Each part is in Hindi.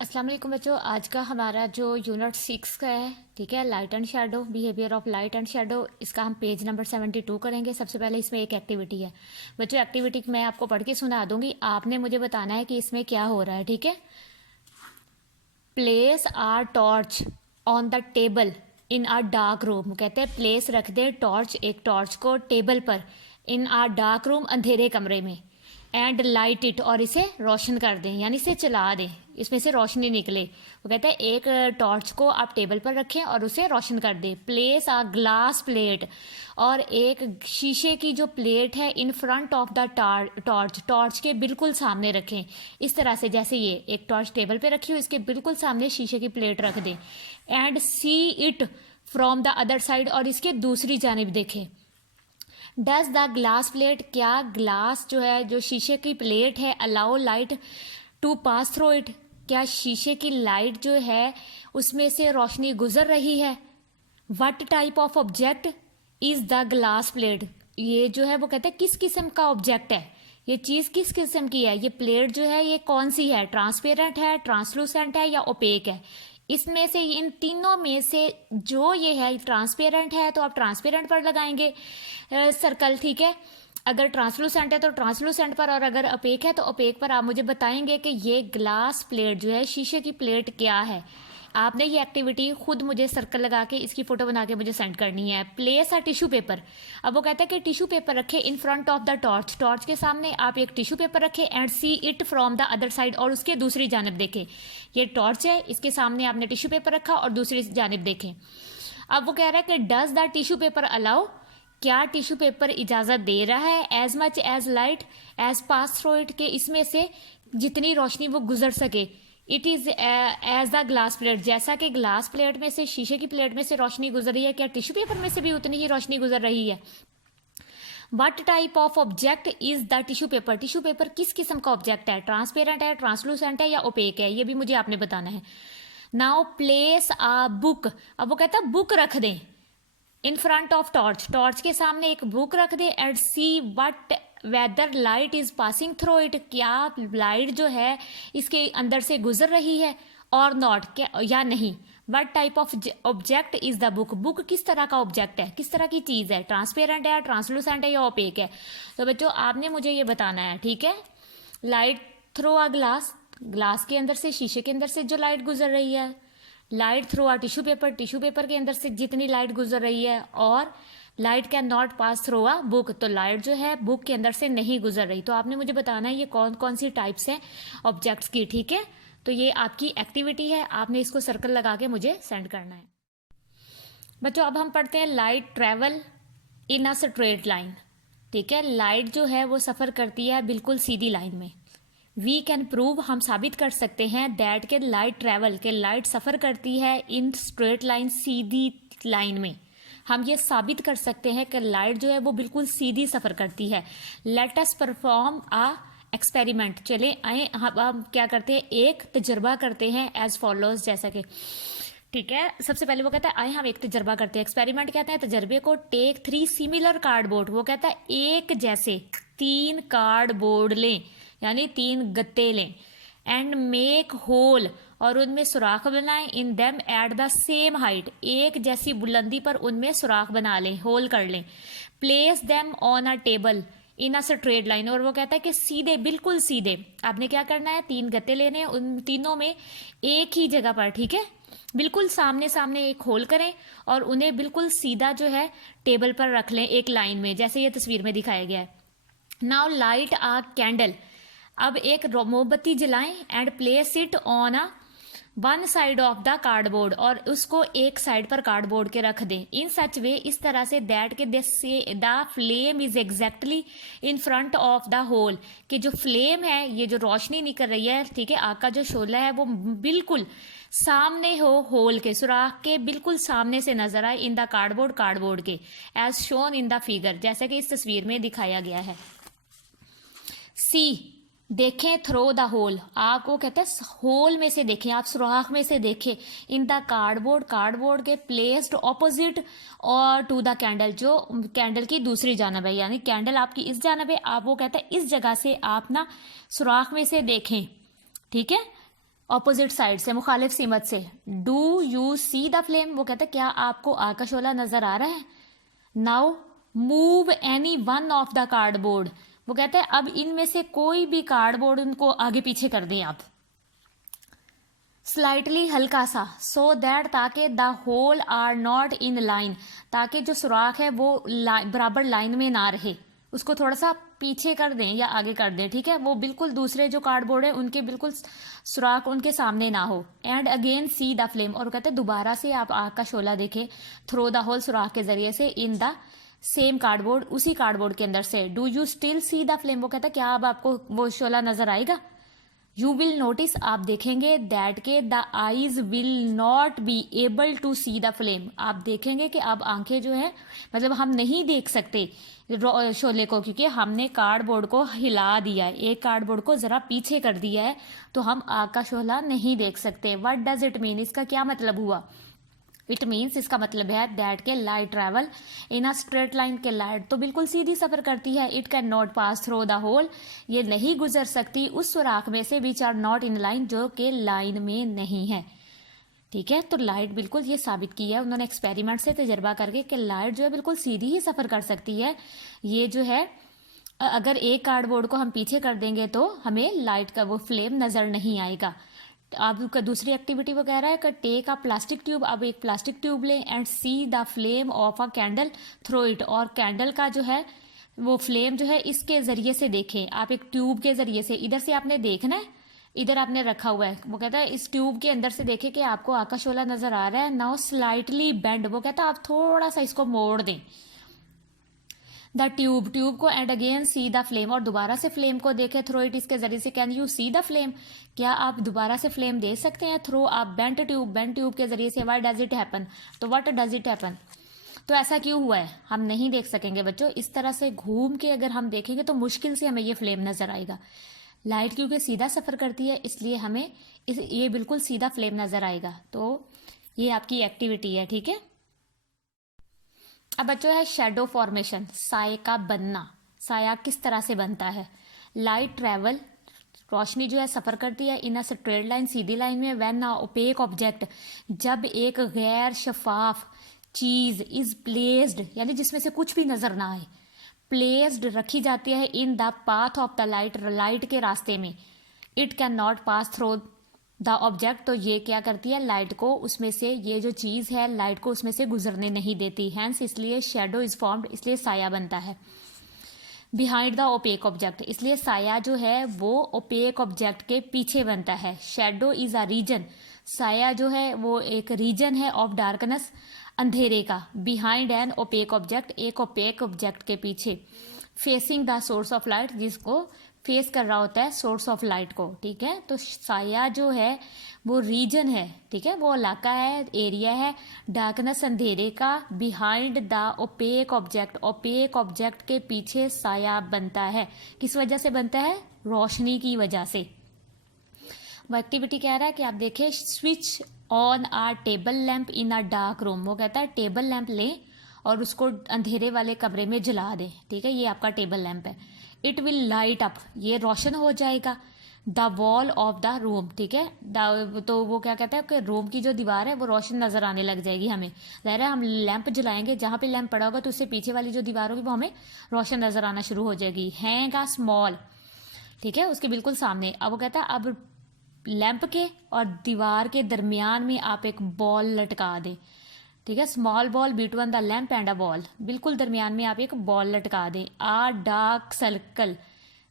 अस्सलाम वालेकुम बच्चों। आज का हमारा जो यूनिट 6 का है, ठीक है, light and shadow, behaviour of light and shadow, इसका हम पेज नंबर 72 करेंगे। सबसे पहले इसमें एक एक्टिविटी है बच्चों। एक्टिविटी मैं आपको पढ़ के सुना दूंगी, आपने मुझे बताना है कि इसमें क्या हो रहा है, ठीक है। Place your torch on the table in your dark room. कहते हैं प्लेस रख दे टॉर्च, एक टॉर्च को टेबल पर, इन आर डार्क रूम, अंधेरे कमरे में, एंड लाइट इट, और इसे रोशन कर दें, यानी इसे चला दें, इसमें से रोशनी निकले। वो कहते हैं एक टॉर्च को आप टेबल पर रखें और उसे रोशन कर दें। प्लेस आ ग्लास प्लेट, और एक शीशे की जो प्लेट है इन front of the torch, torch के बिल्कुल सामने रखें। इस तरह से जैसे ये एक टॉर्च टेबल पे रखी हो, इसके बिल्कुल सामने शीशे की प्लेट रख दें। And see it from the other side, और इसके दूसरी जानिब देखें। डज द ग्लास प्लेट, क्या ग्लास जो है, जो शीशे की प्लेट है, allow light to pass through it, क्या शीशे की लाइट जो है उसमें से रोशनी गुजर रही है। What type of object is the glass plate, ये जो है वो कहते हैं किस किस्म का ऑब्जेक्ट है, ये चीज किस किस्म की है, ये प्लेट जो है ये कौन सी है, ट्रांसपेरेंट है, ट्रांसलूसेंट है या ओपेक है। इसमें से, इन तीनों में से जो ये है ट्रांसपेरेंट है तो आप ट्रांसपेरेंट पर लगाएंगे सर्कल, ठीक है। अगर ट्रांसलूसेंट है तो ट्रांसलूसेंट पर, और अगर अपेक है तो अपेक पर। आप मुझे बताएंगे कि ये ग्लास प्लेट जो है, शीशे की प्लेट क्या है। आपने ये एक्टिविटी खुद मुझे सर्कल लगा के इसकी फोटो बना के मुझे सेंड करनी है। प्लेस अ टिश्यू पेपर, अब वो कहता है कि टिश्यू पेपर रखे इन front of the torch, torch के सामने आप एक टिश्यू पेपर रखे, and see it from the other side, और उसके दूसरी जानब देखें। ये टॉर्च है, इसके सामने आपने टिश्यू पेपर रखा और दूसरी जानब देखें। अब वो कह रहा है कि does the tissue paper allow, क्या टिश्यू पेपर इजाजत दे रहा है, as much as light as pass through it, के इसमें से जितनी रोशनी वो गुजर सके। It is as the glass plate, जैसा कि ग्लास प्लेट में से, शीशे की प्लेट में से रोशनी गुजर रही है, क्या टिश्यू पेपर में से भी उतनी ही रोशनी गुजर रही है। What type of object is the tissue paper, tissue paper किस किस्म का ऑब्जेक्ट है, ट्रांसपेरेंट है, ट्रांसलूसेंट है या ओपेक है, ये भी मुझे आपने बताना है। नाउ प्लेस आ बुक, अब वो कहता है बुक रख दें in front of torch, torch के सामने एक बुक रख दे, and see what whether light is passing through it, क्या लाइट जो है इसके अंदर से गुजर रही है, और नॉट, क्या या नहीं। What type of object is the book, book किस तरह का ऑब्जेक्ट है, किस तरह की चीज है, ट्रांसपेरेंट है, ट्रांसलूसेंट है या ओपेक है। तो बच्चों आपने मुझे ये बताना है, ठीक है। Light through a glass, glass के अंदर से, शीशे के अंदर से जो लाइट गुजर रही है। Light through a tissue paper, tissue paper के अंदर से जितनी लाइट गुजर रही है। और light can not pass through a book, तो लाइट जो है बुक के अंदर से नहीं गुजर रही। तो आपने मुझे बताना है ये कौन कौन सी टाइप्स हैं ऑब्जेक्ट्स की, ठीक है। तो ये आपकी एक्टिविटी है, आपने इसको सर्कल लगा के मुझे सेंड करना है। बच्चों अब हम पढ़ते हैं light travel in a straight line, ठीक है। लाइट जो है वो सफ़र करती है बिल्कुल सीधी लाइन में। वी कैन प्रूव, हम साबित कर सकते हैं, दैट के लाइट ट्रेवल, के लाइट सफ़र करती है इन स्ट्रेट लाइन, सीधी लाइन में। हम ये साबित कर सकते हैं कि लाइट जो है वो बिल्कुल सीधी सफ़र करती है। लेट अस परफॉर्म आ एक्सपेरिमेंट, चले आए हम क्या करते हैं, एक तजर्बा करते हैं एज फॉलोज, जैसा कि, ठीक है। सबसे पहले वो कहता है आए हम एक तजर्बा करते हैं। एक्सपेरिमेंट कहते हैं तजर्बे को। टेक 3 सिमिलर कार्डबोर्ड, वो कहता है एक जैसे 3 कार्डबोर्ड लें, यानी 3 गत्ते लें, एंड मेक होल, और उनमें सुराख बनाएं, in them at the same height, एक जैसी बुलंदी पर उनमें सुराख बना लें, होल कर लें। Place them on a table in a straight line, और वो कहता है कि सीधे, बिल्कुल सीधे। आपने क्या करना है, 3 गत्ते लेने, उन तीनों में एक ही जगह पर, ठीक है, बिल्कुल सामने सामने एक होल करें, और उन्हें बिल्कुल सीधा जो है टेबल पर रख लें एक लाइन में, जैसे ये तस्वीर में दिखाया गया है। नाउ लाइट आ कैंडल, अब एक मोमबत्ती जलाएं, and place it on a one side of the cardboard, और उसको एक साइड पर कार्डबोर्ड के रख दें। इन सच वे, इस तरह से, दैट के the flame is exactly in front of the hole, कि जो फ्लेम है, ये जो रोशनी निकल रही है, ठीक है, आग का जो शोला है वो बिल्कुल सामने हो, होल के, सुराख के बिल्कुल सामने से नजर आए, इन द कार्डबोर्ड, कार्डबोर्ड के, as shown in the figure, जैसे कि इस तस्वीर में दिखाया गया है। सी, देखें थ्रो द होल, आपको कहते हैं होल में से देखें, आप सुराख में से देखें, इन द कार्डबोर्ड, कार्डबोर्ड के, प्लेस्ड ऑपोजिट और टू द कैंडल, जो कैंडल की दूसरी जानब है, यानी कैंडल आपकी इस जानब है, आप वो कहते हैं इस जगह से आप ना सुराख में से देखें, ठीक है। ऑपोजिट साइड से, मुखालिफ सीमत से। Do you see the flame, वो कहता है क्या आपको आग का शोला नजर आ रहा है। Now move any one of the cardboard, वो कहते हैं अब इनमें से कोई भी कार्डबोर्ड उनको आगे पीछे कर दें आप, स्लाइटली हल्का सा, सो दैट ताकि the hole are not in line, ताकि जो सुराख है वो बराबर लाइन में ना रहे, उसको थोड़ा सा पीछे कर दें या आगे कर दें, ठीक है, वो बिल्कुल दूसरे जो कार्डबोर्ड है उनके बिल्कुल सुराख उनके सामने ना हो। And again C the flame, और कहते हैं दोबारा से आप आग का शोला देखें थ्रो द होल, सुराख के जरिए से, इन द सेम कार्डबोर्ड, उसी कार्डबोर्ड के अंदर से। Do you still see the flame, वो कहता है क्या अब आपको वो शोला नजर आएगा। यू विल नोटिस, आप देखेंगे, दैट के the eyes will not be able to see the flame, आप देखेंगे कि अब आंखें जो है मतलब हम नहीं देख सकते शोले को, क्योंकि हमने कार्डबोर्ड को हिला दिया है, एक कार्डबोर्ड को जरा पीछे कर दिया है, तो हम आग का शोला नहीं देख सकते। व्हाट डज इट मीन, इसका क्या मतलब हुआ। इट मीन्स, इसका मतलब है दैट के light travel in a straight line, के लाइट तो बिल्कुल सीधी सफर करती है। It can not pass through the hole, ये नहीं गुजर सकती उस सुराख में से which are not in line, जो कि लाइन में नहीं है, ठीक है। तो लाइट बिल्कुल ये साबित की है उन्होंने एक्सपेरिमेंट से तजर्बा करके कि लाइट जो है बिल्कुल सीधी ही सफर कर सकती है। ये जो है अगर एक कार्डबोर्ड को हम पीछे कर देंगे तो हमें लाइट का वो फ्लेम नजर नहीं आएगा। अब दूसरी एक्टिविटी वो कह रहा है कि टेक अ प्लास्टिक ट्यूब, अब एक प्लास्टिक ट्यूब लें and see the flame of a candle through it, और कैंडल का जो है वो फ्लेम जो है इसके जरिए से देखें, आप एक ट्यूब के जरिए से, इधर से आपने देखना है, इधर आपने रखा हुआ है, वो कहता है इस ट्यूब के अंदर से देखें कि आपको आकाश शोला नजर आ रहा है। नाउ स्लाइटली बेंड, वो कहता है आप थोड़ा सा इसको मोड़ दें, द ट्यूब को, and again C the flame, और दोबारा से फ्लेम को देखें थ्रो इट, इसके जरिए से। Can you see the flame, क्या आप दोबारा से फ्लेम देख सकते हैं थ्रो आप बेंट ट्यूब के जरिए से। व्हाई डज इट हैपन, तो व्हाट डज इट हैपन, तो ऐसा क्यों हुआ है, हम नहीं देख सकेंगे बच्चों। इस तरह से घूम के अगर हम देखेंगे तो मुश्किल से हमें ये फ्लेम नजर आएगा। लाइट क्योंकि सीधा सफर करती है इसलिए हमें ये बिल्कुल सीधा फ्लेम नजर आएगा। तो ये आपकी एक्टिविटी है, ठीक है। अब बच्चों है शेडो फॉर्मेशन, साये का बनना, साया किस तरह से बनता है। लाइट ट्रेवल, रोशनी जो है सफर करती है इन अ स्ट्रेट लाइन, सीधी लाइन में। व्हेन अ ओपेक ऑब्जेक्ट, जब एक गैर शफाफ चीज इज प्लेस्ड, यानी जिसमें से कुछ भी नजर ना आए, प्लेस्ड रखी जाती है in the path of the light, light के रास्ते में। It can not pass through the object, तो ये क्या करती है लाइट को उसमें से, ये जो चीज है लाइट को उसमें से गुजरने नहीं देती, हैंस इसलिए शेडो इज फॉर्म्ड, इसलिए साया बनता है। बिहाइंड द ओपेक ऑब्जेक्ट, इसलिए साया जो है वो ओपेक ऑब्जेक्ट के पीछे बनता है। शेडो इज अ रीजन, साया जो है वो एक रीजन है ऑफ डार्कनेस, अंधेरे का। बिहाइंड एन ओपेक ऑब्जेक्ट, एक ओपेक ऑब्जेक्ट के पीछे। Facing the source of light, जिसको फेस कर रहा होता है सोर्स ऑफ लाइट को, ठीक है। तो साया जो है वो रीजन है, ठीक है, वो इलाका है, एरिया है डार्कनेस अंधेरे का। Behind the opaque object, opaque object के पीछे साया बनता है। किस वजह से बनता है, रोशनी की वजह से। वो एक्टिविटी कह रहा है कि आप देखें, switch on a table lamp in a dark room, वो कहता है टेबल लैंप लें और उसको अंधेरे वाले कमरे में जला दें, ठीक है, ये आपका टेबल लैंप है। इट विल लाइट अप, ये रोशन हो जाएगा, the wall of the room, ठीक है। तो वो क्या कहता है कि रूम की जो दीवार है वो रोशन नजर आने लग जाएगी हमें। ज़ाहिर है हम लैंप जलाएंगे, जहाँ पे लैंप पड़ा होगा तो उससे पीछे वाली जो दीवार होगी वो हमें रोशन नजर आना शुरू हो जाएगी। हैंग अ स्मॉल, ठीक है, उसके बिल्कुल सामने। अब वो कहता है अब लैंप के और दीवार के दरमियान में आप एक बॉल लटका दें, ठीक है। Small ball between the lamp and a ball, बिल्कुल दरमियान में आप एक बॉल लटका दें। आ डार्क सर्कल,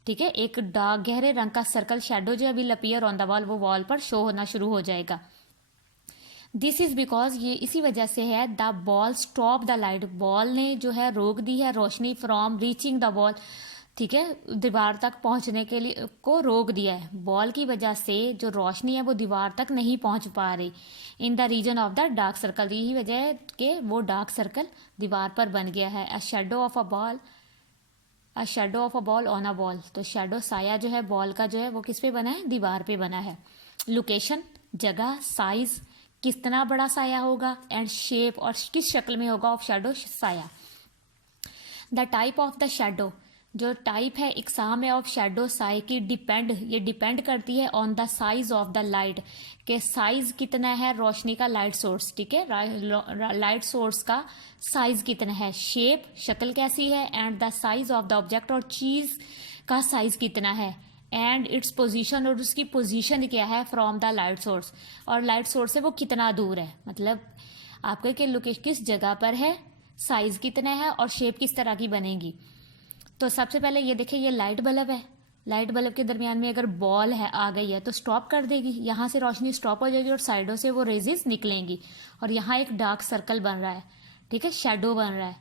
ठीक है, एक डार्क गहरे रंग का सर्कल, शेडो जो will appear on the wall, वो वॉल पर शो होना शुरू हो जाएगा। दिस इज बिकॉज, ये इसी वजह से है, the ball stop the light, ball ने जो है रोक दी है रोशनी फ्रॉम रीचिंग द वॉल, ठीक है, दीवार तक पहुंचने के लिए को रोक दिया है। बॉल की वजह से जो रोशनी है वो दीवार तक नहीं पहुंच पा रही। In the region of the dark circle, यही वजह है कि वो डार्क सर्कल दीवार पर बन गया है। A shadow of a ball, a shadow of a ball on a wall, तो शेडो साया जो है बॉल का जो है वो किस पे बना है, दीवार पे बना है। लोकेशन जगह, साइज कितना बड़ा साया होगा, एंड शेप और किस शक्ल में होगा ऑफ शेडो साया। The type of the shadow, जो टाइप है इकसाम है ऑफ शेडो साई की ये डिपेंड करती है on the size of the light, के साइज कितना है रोशनी का, लाइट सोर्स, ठीक है, लाइट सोर्स का साइज कितना है, शेप शक्ल कैसी है, and the size of the object और चीज का साइज कितना है, एंड इट्स पोजीशन और उसकी पोजीशन क्या है फ्रॉम द लाइट सोर्स, और लाइट सोर्स से वो कितना दूर है, मतलब आपके के लोकेशन किस जगह पर है, साइज कितना है और शेप किस तरह की बनेगी। तो सबसे पहले ये देखिए ये लाइट बल्ब है, लाइट बल्ब के दरमियान में अगर बॉल है आ गई है तो स्टॉप कर देगी, यहाँ से रोशनी स्टॉप हो जाएगी और साइडों से वो रेजेस निकलेंगी, और यहाँ एक डार्क सर्कल बन रहा है, ठीक है, शेडो बन रहा है।